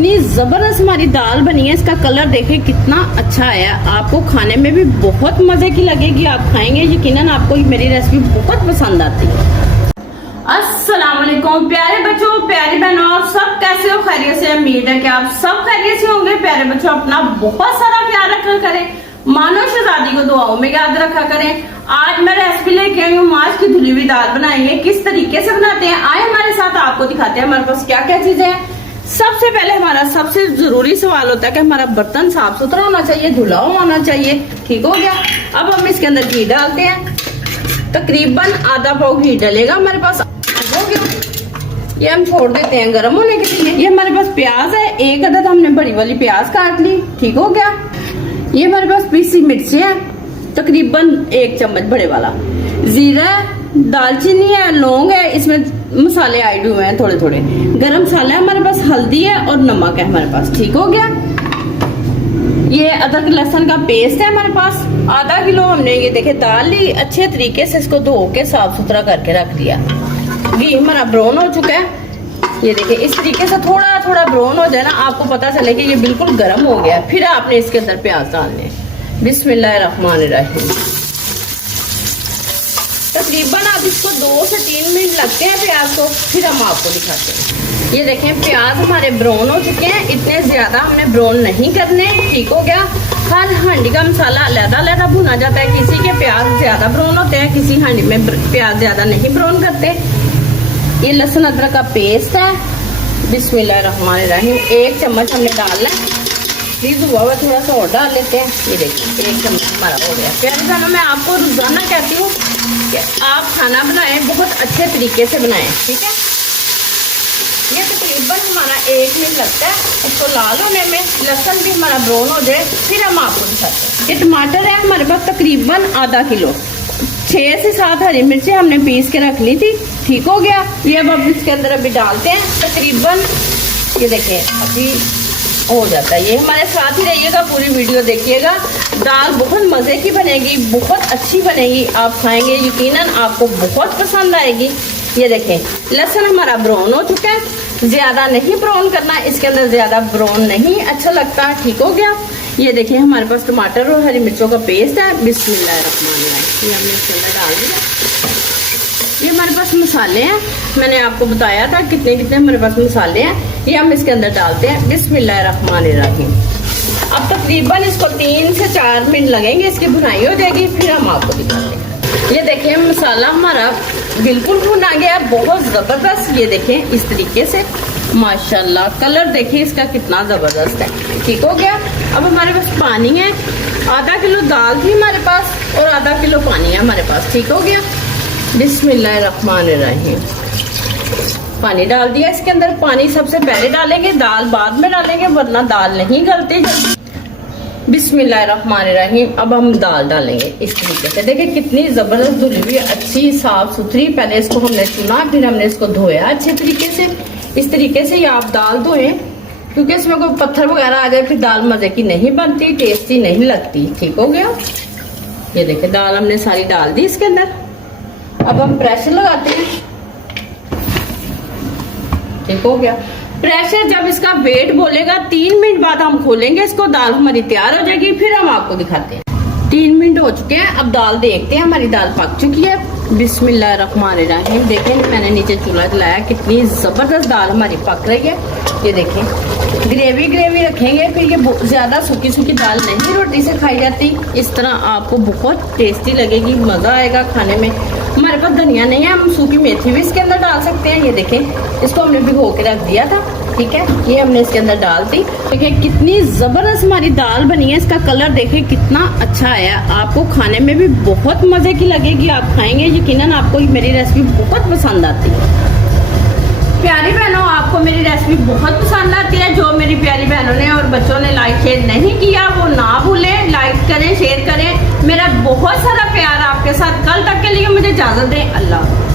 कितनी जबरदस्त हमारी दाल बनी है। इसका कलर देखिए कितना अच्छा है। आपको खाने में भी बहुत मजे की लगेगी। आप खाएंगे यकीनन आपको मेरी रेसिपी बहुत पसंद आती है। अस्सलाम वालेकुम प्यारे बच्चों, प्यारी बहनों, सब कैसे हो? खैरियत से? उम्मीद है कि आप सब खैरियत से होंगे। प्यारे बच्चों, अपना बहुत सारा ख्याल रखा करें। मानो शहजादी को दुआओं में याद रखा करें। आज मैं रेसिपी लेके आई हूँ, माछ की धुली हुई दाल बनाएंगे। किस तरीके से बनाते हैं आए हमारे साथ, आपको दिखाते हैं हमारे पास क्या क्या चीजें हैं। सबसे पहले हमारा सबसे जरूरी सवाल होता है कि हमारा बर्तन साफ सुथरा होना चाहिए, धुला होना चाहिए। ठीक हो गया। अब हम इसके अंदर घी डालते हैं। तकरीबन आधा पाव घी डलेगा हमारे पास। हो गया। ये हम छोड़ देते हैं गर्म होने के लिए। ये हमारे पास प्याज है, एक अदद हमने बड़ी वाली प्याज काट ली। ठीक हो गया। ये हमारे पास पीसी मिर्ची है, तकरीबन 1 चम्मच बड़े वाला। जीरा है, दालचीनी है, लौंग है, इसमें मसाले ऐड हुए हैं थोड़े थोड़े। गरम मसाला है हमारे पास, हल्दी है और नमक है हमारे पास। ठीक हो गया। ये अदरक लहसुन का पेस्ट है हमारे पास। आधा किलो हमने ये देखे दाल ली, अच्छे तरीके से इसको धो के साफ सुथरा करके रख दिया। घी हमारा ब्राउन हो चुका है। ये देखिए इस तरीके से थोड़ा थोड़ा ब्राउन हो जाए ना, आपको पता चले कि ये बिल्कुल गर्म हो गया। फिर आपने इसके अंदर प्याज डालने। बिस्मिल्लाहिर्रहमानिर्रहीम। तकरीबन आप इसको 2 से 3 मिनट लगते हैं प्याज को। फिर हम आपको दिखाते हैं। ये देखें प्याज हमारे ब्राउन हो चुके हैं। इतने ज्यादा हमने ब्राउन नहीं करने। ठीक हो गया। हर हांडी का मसाला अलग-अलग भुना जाता है। किसी के प्याज ज्यादा ब्राउन होते हैं, किसी हांडी में प्याज ज्यादा नहीं ब्राउन करते। ये लहसुन अदरक का पेस्ट है। बिस्मिल्लाहिर्रहमानिर्रहीम। 1 चम्मच हमने डालना है। प्लीज हुआ थोड़ा सा और डाल लेते हैं। ये देखिए 1 चम्मच हमारा हो गया। प्यारे बहनों, मैं आपको रोजाना कहती हूँ कि आप खाना बनाएं, बहुत अच्छे तरीके से बनाएं। ठीक है। ये तकरीबन हमारा 1 मिनट लगता है इसको लाल होने में। लहसुन भी हमारा ब्राउन हो जाए फिर हम आपको दिखाते हैं। ये टमाटर है हमारे पास तकरीबन आधा किलो। 6 से 7 हरी मिर्ची हमने पीस के रख ली थी। ठीक हो गया। ये अब इसके अंदर अभी डालते हैं। तकरीबन ये देखिए अभी हो जाता है। ये हमारे साथ ही रहिएगा, पूरी वीडियो देखिएगा। दाल बहुत मजे की बनेगी, बहुत अच्छी बनेगी। आप खाएंगे यकीनन आपको बहुत पसंद आएगी। ये देखें लहसुन हमारा ब्राउन हो चुका है। ज्यादा नहीं ब्राउन करना, इसके अंदर ज्यादा ब्राउन नहीं अच्छा लगता। ठीक हो गया। ये देखिए हमारे पास टमाटर और हरी मिर्चों का पेस्ट है। बिस्मिल्लाहिर्रहमानिर्रहीम। ये हमने इसके अंदर डाल दिया। ये हमारे पास मसाले हैं, मैंने आपको बताया था कितने कितने हमारे पास मसाले हैं। ये हम इसके अंदर डालते हैं। बिस्मिल्लाहिर्रहमानिर्रहीम। अब तकरीबन इसको 3 से 4 मिनट लगेंगे, इसकी भुनाई हो जाएगी। फिर हम आपको दिखाते हैं। ये देखिए मसाला हमारा बिल्कुल भुना गया, बहुत जबरदस्त। ये देखें इस तरीके से माशाल्लाह कलर देखिए इसका कितना जबरदस्त है। ठीक हो गया। अब हमारे पास पानी है। आधा किलो दाल थी हमारे पास और आधा किलो पानी है हमारे पास। ठीक हो गया। बिस्मिल्लाहिर्रहमानिर्रहीम। पानी डाल दिया इसके अंदर। पानी सबसे पहले डालेंगे, दाल बाद में डालेंगे, वरना दाल नहीं गलती। बिस्मिल्लाहिर्रहमानिर्रहीम। अब हम दाल डालेंगे इस तरीके से। देखिए कितनी जबरदस्त धुली हुई, अच्छी साफ सुथरी। पहले इसको हमने चुना, फिर हमने इसको धोया अच्छे तरीके से। इस तरीके से आप दाल धोएं, क्योंकि इसमें कोई पत्थर वगैरह आ जाए फिर दाल मजे की नहीं बनती, टेस्टी नहीं लगती। ठीक हो गया। ये देखिए दाल हमने सारी डाल दी इसके अंदर। अब हम प्रेशर लगाते हैं। ठीक हो गया। प्रेशर जब इसका वेट बोलेगा 3 मिनट बाद हम खोलेंगे इसको। दाल हमारी तैयार हो जाएगी, फिर हम आपको दिखाते हैं। 3 मिनट हो चुके हैं। अब दाल देखते हैं। हमारी दाल पक चुकी है। बिस्मिल्लाहिर्रहमानिर्रहीम। देखें मैंने नीचे चूल्हा जलाया, कितनी जबरदस्त दाल हमारी पक रही है। ये देखें ग्रेवी ग्रेवी रखेंगे, फिर ये ज्यादा सूखी सूखी दाल नहीं रोटी से खाई जाती। इस तरह आपको बहुत टेस्टी लगेगी, मजा आएगा खाने में। हमारे पास धनिया नहीं है, हम सूखी मेथी भी इसके अंदर डाल सकते हैं। ये देखें इसको हमने भिगो के रख दिया था। ठीक है। ये हमने इसके अंदर डाल दी। देखिए कितनी जबरदस्त हमारी दाल बनी है। इसका कलर देखिए कितना अच्छा आया। आपको खाने में भी बहुत मजे की लगेगी। आप खाएंगे यकीनन आपको मेरी रेसिपी बहुत पसंद आती है। प्यारी बहनों, आपको मेरी रेसिपी बहुत पसंद आती है। जो मेरी प्यारी बहनों ने और बच्चों ने लाइक शेयर नहीं किया वो ना भूलें, लाइक करें, शेयर करें। मेरा बहुत सारा प्यार आपके साथ। कल तक के लिए मुझे इजाजत दें। अल्लाह।